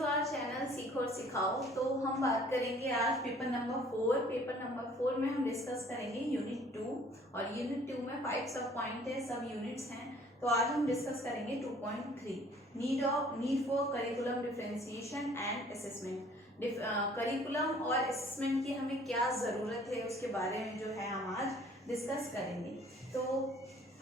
To our channel सीखो और सिखाओ। तो हम बात करेंगे आज पेपर नंबर 4। पेपर नंबर 4 में हम डिस्कस करेंगे यूनिट 2 और यूनिट 2 में 5 सब पॉइंट है, सब यूनिट्स हैं। तो आज हम डिस्कस करेंगे 2.3 need for curriculum differentiation and assessment. Curriculum और असेसमेंट की हमें क्या ज़रूरत है उसके बारे में जो है हम आज डिस्कस करेंगे। तो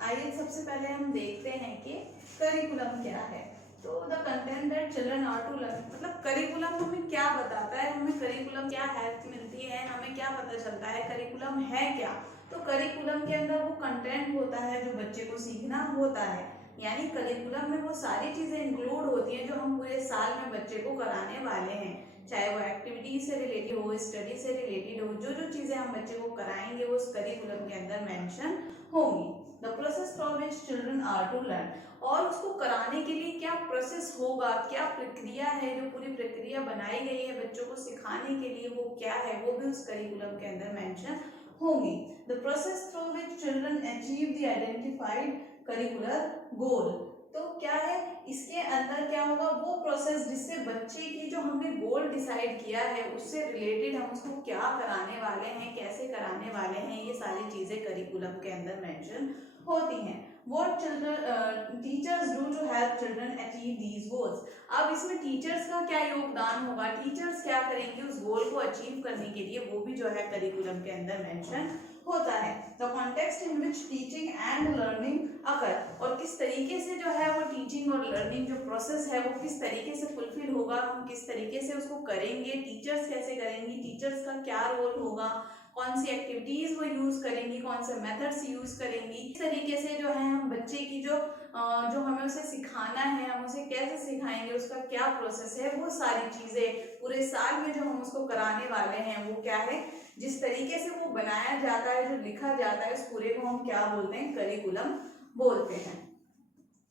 आइए सबसे पहले हम देखते हैं कि करिकुलम क्या है। तो the content that children are to learn, मतलब करिकुलम हमें क्या बताता है, हमें करिकुलम क्या हेल्प मिलती है, हमें क्या पता चलता है, करिकुलम है क्या। तो करिकुलम के अंदर वो कंटेंट होता है जो बच्चे को सीखना होता है, यानी करिकुलम में वो सारी चीजें इंक्लूड होती हैं जो हम पूरे साल में बच्चे को कराने वाले हैं, चाहे वो एक्टिविटी से रिलेटेड हो, स्टडी से रिलेटेड हो, जो जो चीजें हम बच्चे को कराएंगे वो उस करिकुलम के अंदर मेंशन होंगी। The process through which children are to learn, और उसको कराने के लिए क्या प्रोसेस होगा, क्या प्रक्रिया है, जो पूरी प्रक्रिया बनाई गई है बच्चों को सिखाने के लिए वो क्या है, वो भी उस करिकुलम के अंदर मेंशन होंगी। The process through which children achieve the identified curricular goal, तो क्या है इसके अंदर क्या होगा, वो प्रोसेस जिससे बच्चे की जो हमने गोल डिसाइड किया है उससे रिलेटेड हम उसको क्या कराने वाले हैं, कैसे कराने वाले हैं, ये सारी चीजें करिकुलम के अंदर मेंशन होती हैं। What children teachers do to help children achieve these goals। अब इसमें टीचर्स का क्या योगदान होगा, टीचर्स क्या करेंगे उस गोल को अचीव करने के लिए, वो भी जो है करिकुलम के अंदर मेंशन होता है। The context in which teaching and learning occur, और किस तरीके से जो है वो टीचिंग और लर्निंग जो प्रोसेस है वो किस तरीके से फुलफिल होगा, हम किस तरीके से उसको करेंगे, टीचर्स कैसे करेंगी, टीचर्स का क्या रोल होगा, कौन सी एक्टिविटीज वो यूज करेंगी, कौन से मेथड्स यूज करेंगी, इस तरीके से जो है हम बच्चे की जो हमें उसे सिखाना है, हम उसे कैसे सिखाएंगे, उसका क्या प्रोसेस है, वो सारी चीजें पूरे साल में जो हम उसको कराने वाले हैं वो क्या है, जिस तरीके से वो बनाया जाता है, जो लिखा जाता है, उस पूरे को हम क्या बोलते हैं, करिकुलम बोलते हैं।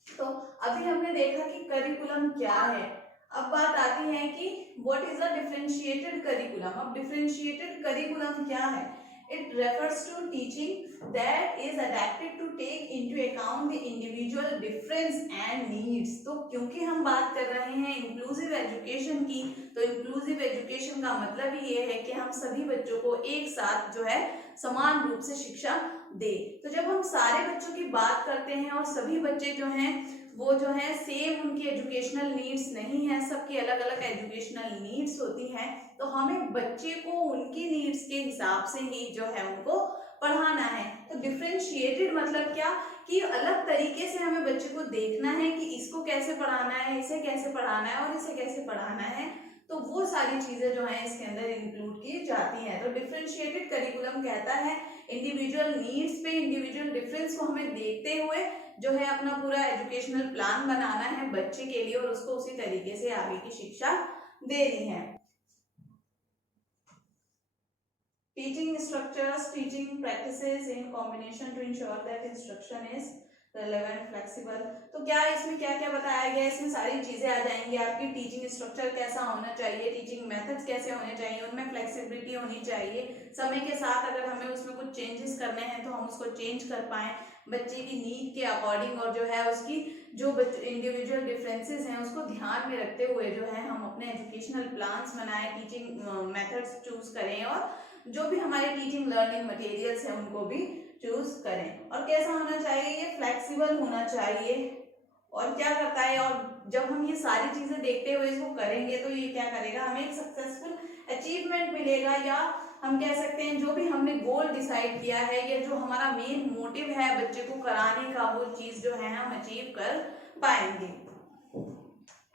तो अभी हमने देखा कि करिकुलम क्या है। अब बात आती है कि what is a differentiated curriculum. अब डिफरेंशिएटेड करिकुलम क्या है, it refers to teaching that is adapted to take into account the individual difference and needs. तो क्योंकि हम बात कर रहे हैं इंक्लूसिव एजुकेशन की, तो इंक्लूसिव एजुकेशन का मतलब ही ये है कि हम सभी बच्चों को एक साथ जो है समान रूप से शिक्षा दे। तो जब हम सारे बच्चों की बात करते हैं और सभी बच्चे जो हैं वो जो है सेम उनकी एजुकेशनल नीड्स नहीं है, सबकी अलग अलग एजुकेशनल नीड्स होती हैं, तो हमें बच्चे को उनकी नीड्स के हिसाब से ही जो है उनको पढ़ाना है। तो डिफरेंशिएटेड मतलब क्या कि अलग तरीके से हमें बच्चे को देखना है कि इसको कैसे पढ़ाना है, इसे कैसे पढ़ाना है और इसे कैसे पढ़ाना है, तो वो सारी चीजें जो है इसके अंदर इंक्लूड की जाती हैं। तो डिफरेंशिएटेड करिकुलम कहता है इंडिविजुअल नीड्स पे, इंडिविजुअल डिफरेंस को हमें देखते हुए जो है अपना पूरा एजुकेशनल प्लान बनाना है बच्चे के लिए और उसको उसी तरीके से आगे की शिक्षा देनी है। Teaching structures, teaching practices in combination to ensure that instruction is relevant, flexible. तो क्या इसमें क्या क्या बताया गया, इसमें सारी चीजें आ जाएंगी आपकी। टीचिंग स्ट्रक्चर कैसा होना चाहिए, टीचिंग मेथड्स कैसे होने चाहिए, उनमें फ्लेक्सिबिलिटी होनी चाहिए, समय के साथ अगर हमें उसमें कुछ चेंजेस करने हैं तो हम उसको चेंज कर पाएं बच्चे की नीड के अकॉर्डिंग, और जो है उसकी जो इंडिविजुअल डिफरेंसेस हैं उसको ध्यान में रखते हुए जो है हम अपने एजुकेशनल प्लान्स बनाएं, टीचिंग मेथड्स चूज करें और जो भी हमारे टीचिंग लर्निंग मटेरियल्स हैं उनको भी चूज करें। और कैसा होना चाहिए, ये फ्लेक्सिबल होना चाहिए। और क्या करता है, और जब हम ये सारी चीजें देखते हुए इसको करेंगे तो ये क्या करेगा, हमें एक सक्सेसफुल अचीवमेंट मिलेगा, या हम कह सकते हैं जो भी हमने गोल डिसाइड किया है या जो हमारा मेन मोटिव है बच्चे को कराने का, वो चीज जो है हम अचीव कर पाएंगे।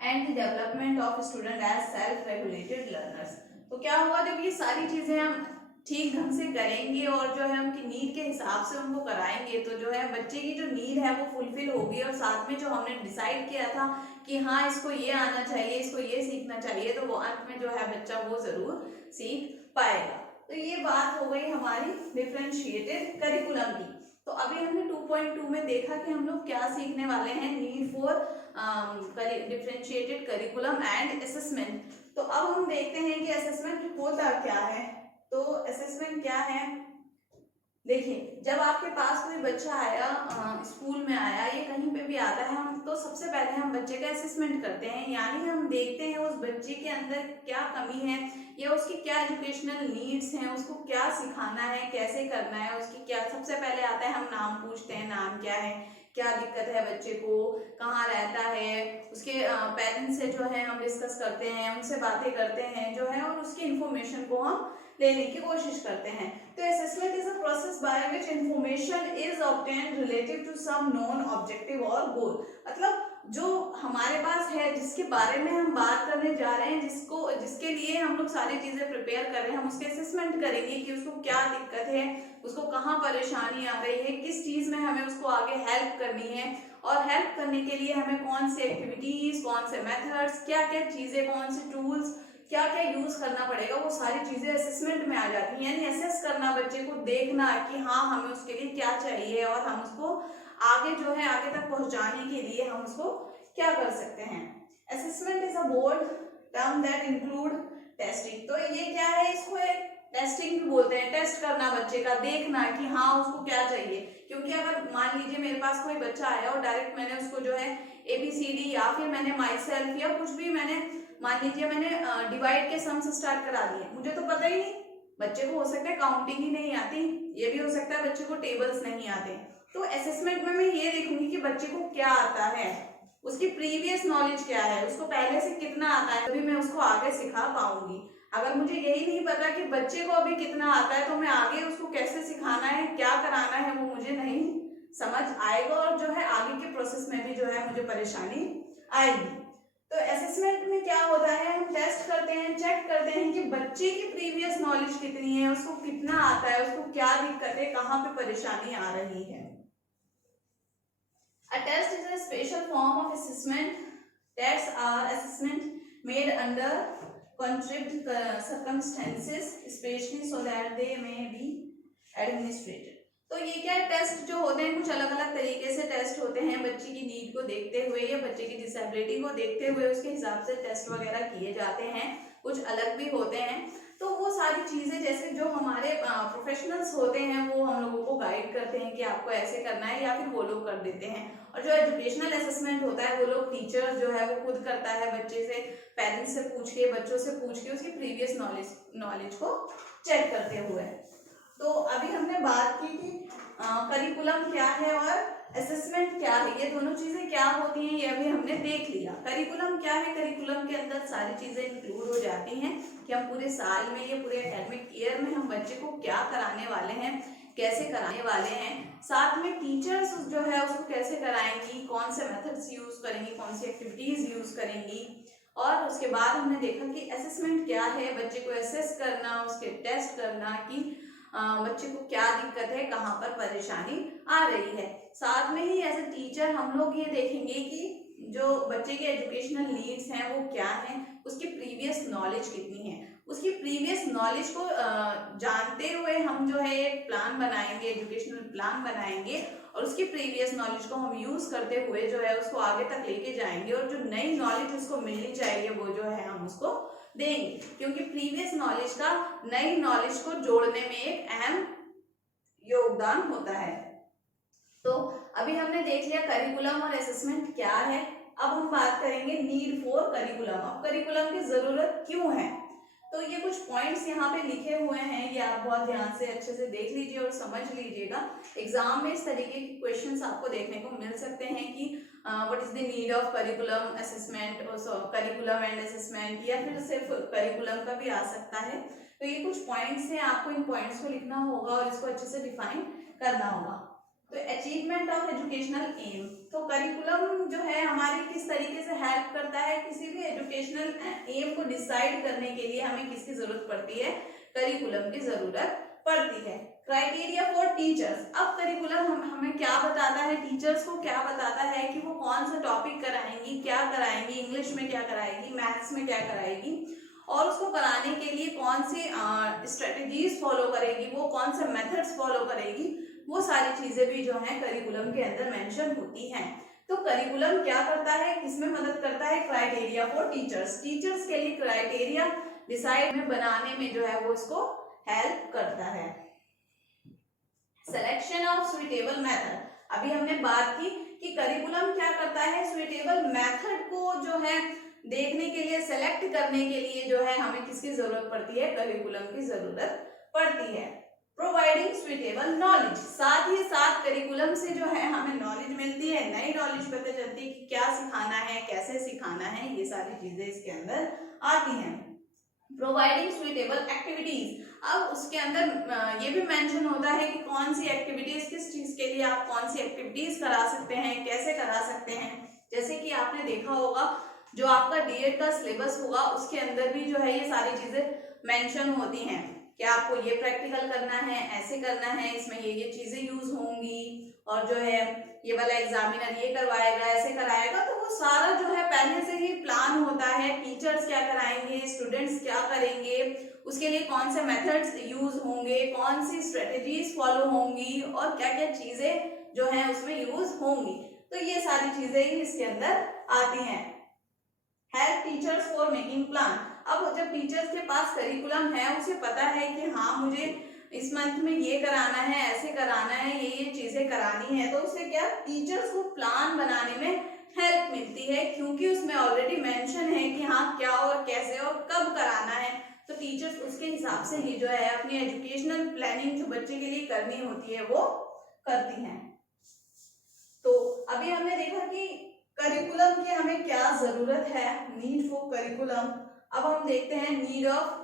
And the development of student as self regulated learners. तो क्या होगा, जब ये सारी चीजें हम ठीक ढंग से करेंगे और जो है उनकी नीड के हिसाब से उनको कराएंगे तो जो है बच्चे की जो नीड है वो फुलफिल होगी, और साथ में जो हमने डिसाइड किया था कि हाँ इसको ये आना चाहिए, इसको ये सीखना चाहिए, तो वो अंत में जो है बच्चा वो जरूर सीख पाएगा। तो ये बात हो गई हमारी डिफरेंशिएटेड करिकुलम की। तो अभी हमने 2.2 में देखा कि हम लोग क्या सीखने वाले हैं, need for differentiated curriculum and assessment. तो अब हम देखते हैं कि असेसमेंट होता क्या है। तो असेसमेंट क्या है, देखिए, जब आपके पास कोई बच्चा आया, स्कूल में आया या कहीं पे भी आता है, हम तो सबसे पहले हम बच्चे का असेसमेंट करते हैं, यानी हम देखते हैं उस बच्चे के अंदर क्या कमी है या उसकी क्या एजुकेशनल नीड्स हैं, उसको क्या सिखाना है, कैसे करना है, उसकी क्या। सबसे पहले आता है हम नाम पूछते हैं, नाम क्या है, क्या दिक्कत है बच्चे को, कहाँ रहता है, उसके पेरेंट्स से जो है हम डिस्कस करते हैं, उनसे बातें करते हैं जो है, और उसकी इंफॉर्मेशन को हम लेने की कोशिश करते हैं। तो assessment is a process by which information is obtained relative to some known objective और गोल। मतलब जो हमारे पास है, जिसके बारे में हम बात करने जा रहे हैं, जिसके लिए हम लोग सारी चीजें प्रिपेयर कर रहे हैं, हम उसके असेसमेंट करेंगे कि उसको क्या दिक्कत है, उसको कहाँ परेशानी आ रही है, किस चीज में हमें उसको आगे हेल्प करनी है, और हेल्प करने के लिए हमें कौन सी एक्टिविटीज, कौन से मेथड्स, क्या क्या चीजें, कौन से टूल्स, क्या क्या यूज करना पड़ेगा, वो सारी चीजें असेसमेंट में आ जाती हैं। यानी असेस करना, बच्चे को देखना कि हाँ हमें उसके लिए क्या चाहिए और हम उसको आगे जो है आगे तक पहुंचाने के लिए हम उसको क्या कर सकते हैं। Assessment is a board term that include testing. तो ये क्या है, इसको एक टेस्टिंग भी बोलते हैं, टेस्ट करना बच्चे का, देखना कि हाँ उसको क्या चाहिए। क्योंकि अगर मान लीजिए मेरे पास कोई बच्चा आया और डायरेक्ट मैंने उसको जो है ABCD या फिर मैंने माई सेल्फ या कुछ भी मैंने, मान लीजिए मैंने डिवाइड के सम से स्टार्ट करा दिए, मुझे तो पता ही नहीं, बच्चे को हो सकता है काउंटिंग ही नहीं आती, ये भी हो सकता है बच्चे को टेबल्स नहीं आते। तो असेसमेंट में मैं ये देखूंगी कि बच्चे को क्या आता है, उसकी प्रीवियस नॉलेज क्या है, उसको पहले से कितना आता है, तभी मैं उसको आगे सिखा पाऊंगी। अगर मुझे यही नहीं पता कि बच्चे को अभी कितना आता है, तो मैं आगे उसको कैसे सिखाना है, क्या कराना है, वो मुझे नहीं समझ आएगा, और जो है आगे के प्रोसेस में भी जो है मुझे परेशानी आएगी। तो असेसमेंट में क्या होता है, हम टेस्ट करते हैं, चेक करते हैं कि बच्चे की प्रीवियस नॉलेज कितनी है, उसको कितना आता है, उसको क्या दिक्कत है, कहाँ पे परेशानी आ रही है। A test is a special form of assessment. Tests are assessment made under contrived circumstances, especially so that they may be administrated. तो ये क्या है, टेस्ट जो होते हैं कुछ अलग अलग तरीके से टेस्ट होते हैं, बच्चे की नीड को देखते हुए या बच्चे की डिसेबिलिटी को देखते हुए उसके हिसाब से टेस्ट वगैरह किए जाते हैं, कुछ अलग भी होते हैं। तो वो सारी चीजें जैसे जो हमारे प्रोफेशनल्स होते हैं वो हम लोगों को गाइड करते हैं कि आपको ऐसे करना है, या फिर वो लोग कर देते हैं। और जो एजुकेशनल असेसमेंट होता है वो लोग टीचर जो है वो खुद करता है, बच्चे से, पेरेंट्स से पूछ के, बच्चों से पूछ के उसकी प्रीवियस नॉलेज को चेक करते हुए। तो अभी हमने बात की कि करिकुलम क्या है और असेसमेंट क्या है, ये दोनों चीजें क्या होती हैं ये अभी हमने देख लिया। करिकुलम क्या है, करिकुलम के अंदर सारी चीजें इंक्लूड हो जाती हैं कि हम पूरे साल में या पूरे एकेडमिक ईयर में हम बच्चे को क्या कराने वाले हैं, कैसे कराने वाले हैं, साथ में टीचर्स जो है उसको कैसे कराएंगी, कौन से मेथड्स यूज करेंगी, कौन सी एक्टिविटीज यूज करेंगी। और उसके बाद हमने देखा कि असेसमेंट क्या है, बच्चे को असेस करना, उसके टेस्ट करना कि बच्चे को क्या दिक्कत है, कहाँ पर परेशानी आ रही है। साथ में ही एज ए टीचर हम लोग ये देखेंगे कि जो बच्चे के एजुकेशनल नीड्स हैं वो क्या हैं, उसकी प्रीवियस नॉलेज कितनी है, उसकी प्रीवियस नॉलेज को जानते हुए हम जो है एक प्लान बनाएंगे, एजुकेशनल प्लान बनाएंगे, और उसकी प्रीवियस नॉलेज को हम यूज करते हुए जो है उसको आगे तक लेके जाएंगे, और जो नई नॉलेज उसको मिलनी चाहिए वो जो है हम उसको देंगे। क्योंकि प्रीवियस नॉलेज का नई नॉलेज को जोड़ने में एक अहम योगदान होता है। तो अभी हमने देख लिया करिकुलम और असेसमेंट क्या है। अब हम बात करेंगे नीड फॉर करिकुलम। अब करिकुलम की जरूरत क्यों है, तो ये कुछ पॉइंट्स यहाँ पे लिखे हुए हैं, ये आप बहुत ध्यान से अच्छे से देख लीजिए और समझ लीजिएगा। एग्जाम में इस तरीके के क्वेश्चंस आपको देखने को मिल सकते हैं कि what is the need of curriculum assessment, curriculum and assessment, या फिर सिर्फ करिकुलम का भी आ सकता है। तो ये कुछ पॉइंट्स हैं, आपको इन पॉइंट्स को लिखना होगा और इसको अच्छे से डिफाइन करना होगा। तो अचीवमेंट ऑफ एजुकेशनल एम, तो करिकुलम जो है हमारी किस तरीके से हेल्प करता है, किसी भी एजुकेशनल एम को डिसाइड करने के लिए हमें किसकी जरूरत पड़ती है, करिकुलम की जरूरत पड़ती है। क्राइटेरिया फॉर टीचर्स, अब करिकुलम हमें क्या बताता है, टीचर्स को क्या बताता है कि वो कौन सा टॉपिक कराएंगी, क्या कराएंगी, इंग्लिश में क्या कराएगी, मैथ्स में क्या कराएगी, और उसको कराने के लिए कौन सी स्ट्रेटेजीज फॉलो करेगी, वो कौन से मेथड्स फॉलो करेगी, वो सारी चीजें भी जो है करिकुलम के अंदर मेंशन होती हैं। तो करिकुलम क्या करता है, किसमें मदद करता है, क्राइटेरिया फॉर टीचर्स, टीचर्स के लिए क्राइटेरिया डिसाइड में बनाने में जो है वो इसको हेल्प करता है। सिलेक्शन ऑफ सुइटेबल मेथड, अभी हमने बात की कि करिकुलम क्या करता है, सुइटेबल मेथड को जो है देखने के लिए, सेलेक्ट करने के लिए जो है हमें किसकी जरूरत पड़ती है, करिकुलम की जरूरत पड़ती है। प्रोवाइडिंग सुइटेबल नॉलेज, साथ ही साथ करिकुलम से जो है हमें नॉलेज मिलती है, नई नॉलेज पता चलती है कि क्या सिखाना है, कैसे सिखाना है, ये सारी चीजें इसके अंदर आती हैं। प्रोवाइडिंग सुइटेबल एक्टिविटीज, अब उसके अंदर ये भी मेंशन होता है कि कौन सी एक्टिविटीज, किस चीज के लिए आप कौन सी एक्टिविटीज करा सकते हैं, कैसे करा सकते हैं। जैसे कि आपने देखा होगा जो आपका डीएड का सिलेबस होगा उसके अंदर भी जो है ये सारी चीजें मेंशन होती हैं कि आपको ये प्रैक्टिकल करना है, ऐसे करना है, इसमें ये चीजें यूज होंगी, और जो है ये वाला एग्जामिनर ये करवाएगा, ऐसे कराएगा। तो वो सारा जो है पहले से ही प्लान होता है, टीचर्स क्या कराएंगे, स्टूडेंट्स क्या करेंगे, उसके लिए कौन से मेथड्स यूज होंगे, कौन सी स्ट्रेटेजीज फॉलो होंगी, और क्या क्या चीजें जो है उसमें यूज होंगी। तो ये सारी चीजें ही इसके अंदर आती हैं। Help teachers for making plan, अब जब टीचर्स के पास करिकुलम है, उसे पता है कि हाँ मुझे इस मंथ में ये कराना है, ऐसे कराना है, ये चीजें करानी है, तो उससे क्या टीचर्स को प्लान बनाने में हेल्प मिलती है, क्योंकि उसमें ऑलरेडी मेंशन है कि हाँ क्या और कैसे और कब कराना है। तो टीचर्स उसके हिसाब से ही जो है अपनी एजुकेशनल प्लानिंग जो बच्चे के लिए करनी होती है वो करती हैं। तो अभी हमने देखा कि करिकुलम की हमें क्या जरूरत है, नीड फॉर करिकुलम। अब हम देखते हैं नीड ऑफ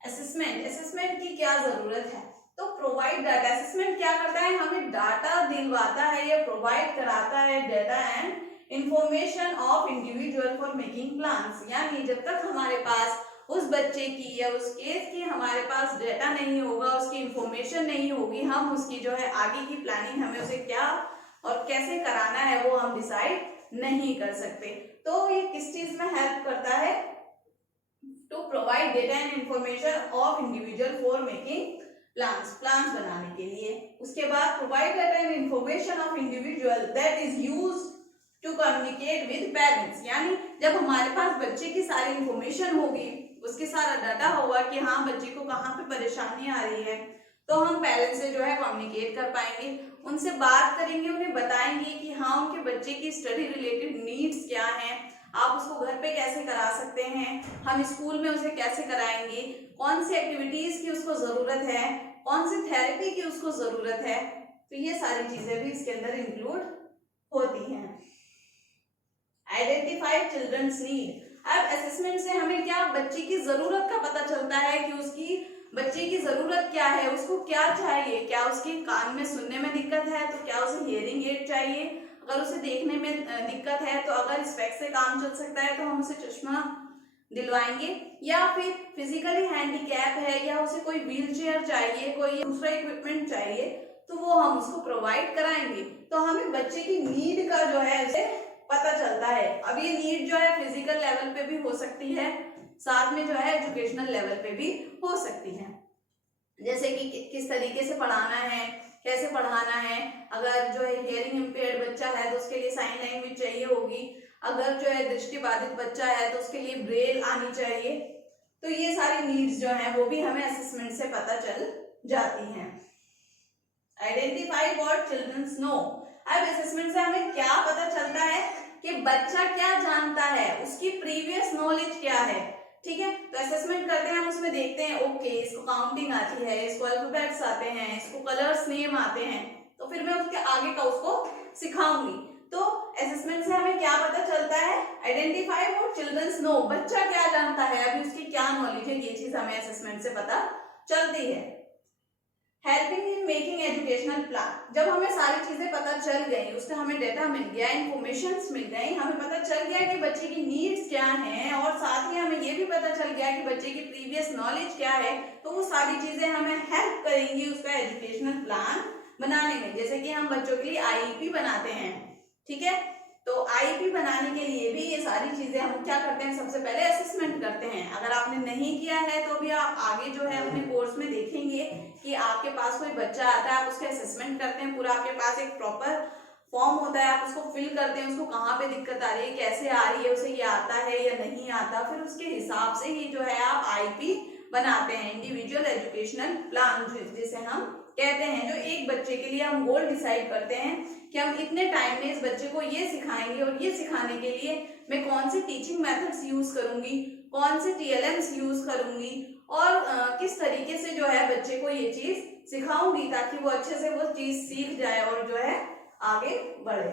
असेसमेंट, असेसमेंट की क्या जरूरत है। तो प्रोवाइड डाटा, असेसमेंट क्या करता है, हमें डाटा दिलवाता है या प्रोवाइड कराता है data and information of individual for making plans, यानी जब तक हमारे पास उस बच्चे की या उस केस की हमारे पास डाटा नहीं होगा, उसकी इंफॉर्मेशन नहीं होगी, हम उसकी जो है आगे की प्लानिंग, हमें उसे क्या और कैसे कराना है वो हम डिसाइड नहीं कर सकते। तो ये किस चीज में हेल्प करता है, to provide data and information of individual for making plans, plans बनाने के लिए। उसके बाद provide data and information of individual that is used to communicate with parents, यानी जब हमारे पास बच्चे की सारी इंफॉर्मेशन होगी, उसके सारा डाटा होगा कि हाँ बच्चे को कहाँ पे परेशानी आ रही है, तो हम पेरेंट्स से जो है कम्युनिकेट कर पाएंगे, उनसे बात करेंगे, उन्हें बताएंगे कि हाँ उनके बच्चे की स्टडी रिलेटेड नीड्स क्या हैं, आप उसको घर पे कैसे करा सकते हैं, हम स्कूल में उसे कैसे कराएंगे, कौन सी एक्टिविटीज की उसको जरूरत है, कौन सी थेरेपी की उसको जरूरत है। तो ये सारी चीजें भी इसके अंदर इंक्लूड होती हैं। आइडेंटिफाई चिल्ड्रंस नीड, अब असेसमेंट से हमें क्या बच्चे की जरूरत का पता चलता है कि उसकी बच्चे की जरूरत क्या है, उसको क्या चाहिए, क्या उसके कान में सुनने में दिक्कत है तो क्या उसे हियरिंग एड चाहिए, अगर उसे देखने में दिक्कत है तो अगर स्पेक्स से काम चल सकता है तो हम उसे चश्मा दिलवाएंगे, या फिर फिजिकली हैंडीकैप है या उसे कोई व्हील चेयर चाहिए, कोई दूसरा इक्विपमेंट चाहिए, तो वो हम उसको प्रोवाइड कराएंगे। तो हमें बच्चे की नीड का जो है उसे पता चलता है। अब ये नीड जो है फिजिकल लेवल पे भी हो सकती है, साथ में जो है एजुकेशनल लेवल पे भी हो सकती है, जैसे कि किस तरीके से पढ़ाना है, कैसे पढ़ाना है, अगर जो है हियरिंग इम्पेयर्ड बच्चा है तो उसके लिए साइन लैंग्वेज चाहिए होगी, अगर जो है दृष्टिबाधित बच्चा है तो उसके लिए ब्रेल आनी चाहिए। तो ये सारी नीड्स जो है वो भी हमें असेसमेंट से पता चल जाती हैं। आइडेंटिफाई व्हाट चिल्ड्रंस नो, अब असेसमेंट से हमें क्या पता चलता है कि बच्चा क्या जानता है, उसकी प्रीवियस नॉलेज क्या है, ठीक है। तो असेसमेंट करते हैं, हम उसमें देखते हैं ओके इसको काउंटिंग आती है, इसको अल्फाबेट्स आते हैं, इसको कलर्स नेम आते हैं, तो फिर मैं उसके आगे का उसको सिखाऊंगी। तो असेसमेंट से हमें क्या पता चलता है, आइडेंटिफाई व्हाट चिल्ड्रंस नो, बच्चा क्या जानता है, अभी उसकी क्या नॉलेज है, ये चीज हमें असेसमेंट से पता चलती है। Helping in making educational plan, जब हमें सारी चीजें पता चल गई, उसका हमें डेटा मिल गया, इन्फॉर्मेशंस मिल गई, हमें पता चल गया कि बच्चे की नीड्स क्या हैं, और साथ ही हमें ये भी पता चल गया कि बच्चे की प्रीवियस नॉलेज क्या है, तो वो सारी चीजें हमें हेल्प करेंगी उसका एजुकेशनल प्लान बनाने में। जैसे कि हम बच्चों के लिए आईईपी बनाते हैं, ठीक है, तो आईईपी बनाने के लिए भी ये सारी चीजें हम क्या करते हैं, सबसे पहले असेसमेंट करते हैं। अगर आपने नहीं किया है तो भी आप आगे जो है अपने कोर्स में देखेंगे कि आपके पास कोई बच्चा आता है, आप उसके असेसमेंट करते हैं, पूरा आपके पास एक प्रॉपर फॉर्म होता है, आप उसको फिल करते हैं, उसको कहाँ पे दिक्कत आ रही है, कैसे आ रही है, उसे ये आता है या नहीं आता, फिर उसके हिसाब से ही जो है आप आईईपी बनाते हैं, इंडिविजुअल एजुकेशनल प्लान जिसे हम कहते हैं, जो एक बच्चे के लिए हम गोल डिसाइड करते हैं कि हम इतने टाइम में इस बच्चे को ये सिखाएंगे और ये सिखाने के लिए मैं कौन से टीचिंग मेथड्स यूज करूंगी, कौन से TLMs यूज करूंगी और किस तरीके से जो है बच्चे को ये चीज सिखाऊंगी ताकि वो अच्छे से वो चीज सीख जाए और जो है आगे बढ़े।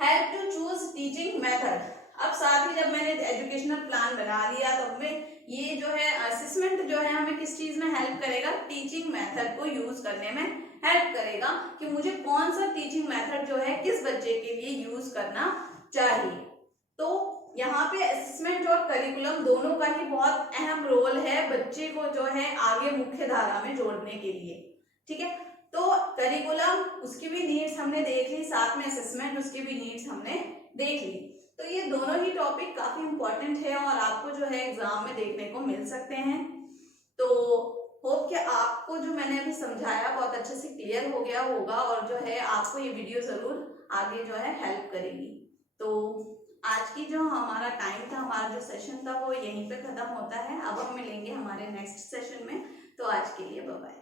Help to choose teaching method. अब साथ ही जब मैंने एजुकेशनल प्लान बना लिया तब में ये जो है असेसमेंट जो है हमें किस चीज में हेल्प करेगा, टीचिंग मेथड को यूज करने में हेल्प करेगा कि मुझे कौन सा टीचिंग मेथड जो है किस बच्चे के लिए यूज करना चाहिए। तो यहाँ पे असेसमेंट और करिकुलम दोनों का ही बहुत अहम रोल है बच्चे को जो है आगे मुख्य धारा में जोड़ने के लिए। ठीक है, तो करिकुलम उसकी भी नीड्स हमने देख ली, साथ में असेसमेंट उसकी भी नीड्स हमने देख ली। तो ये दोनों ही टॉपिक काफी इंपॉर्टेंट है और आपको जो है एग्जाम में देखने को मिल सकते हैं। तो होप कि आपको जो मैंने अभी समझाया बहुत अच्छे से क्लियर हो गया होगा और जो है आपको ये वीडियो जरूर आगे जो है हेल्प करेगी। तो आज की जो हमारा टाइम था, हमारा जो सेशन था वो यहीं पे खत्म होता है। अब हम मिलेंगे हमारे नेक्स्ट सेशन में। तो आज के लिए बाय बाय।